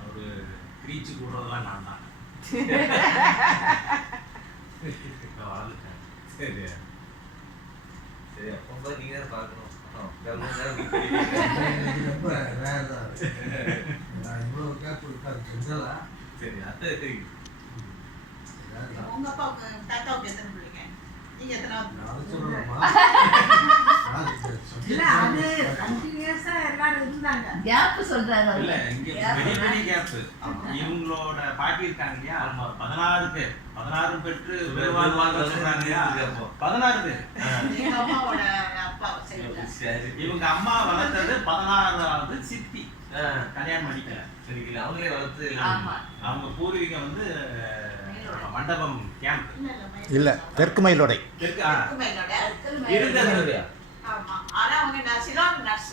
அவரு கிரீச்சு கூடுறதெல்லாம் நான் தான் வளர்ந்துட்டேன். சரி சரி அப்போ நீங்க தான் பார்க்கணும். ரொம்ப ரேர் தான். இவ்வளோ கேப் இருக்காது செஞ்சலா. சரி அத்தை தெரியும். உங்க அப்பாவுக்கு தாத்தாவுக்கு எத்தனை பிள்ளைங்க? நீங்க எத்தனாவது? அது சொல்லணுமா? இல்ல அது கண்டினியூஸா எல்லாரும் இருந்தாங்க. கேப் சொல்றாரு இல்ல இங்க பெரிய கேப். இவங்களோட பாட்டி இருக்காங்க இல்லையா, 16 பேர். 16 பெற்று பெருவாழ்வாங்க சொல்றாங்க இல்லையா, 16 பேர். எங்க அம்மாவோட அப்பா செய்யல. இவங்க அம்மா வளர்த்தது 16வது சித்தி. கல்யாணம் பண்ணிக்கல. சரிங்களா, அவங்களே வளர்த்து. ஆமா. அவங்க பூர்வீகம் வந்து மண்டபம் கேம்ப். இல்ல தெற்கு மயிலோடை. தெற்கு மேலோட இருந்தது. ஆமா. ஆனா அவங்க சிலோன் நர்ஸ்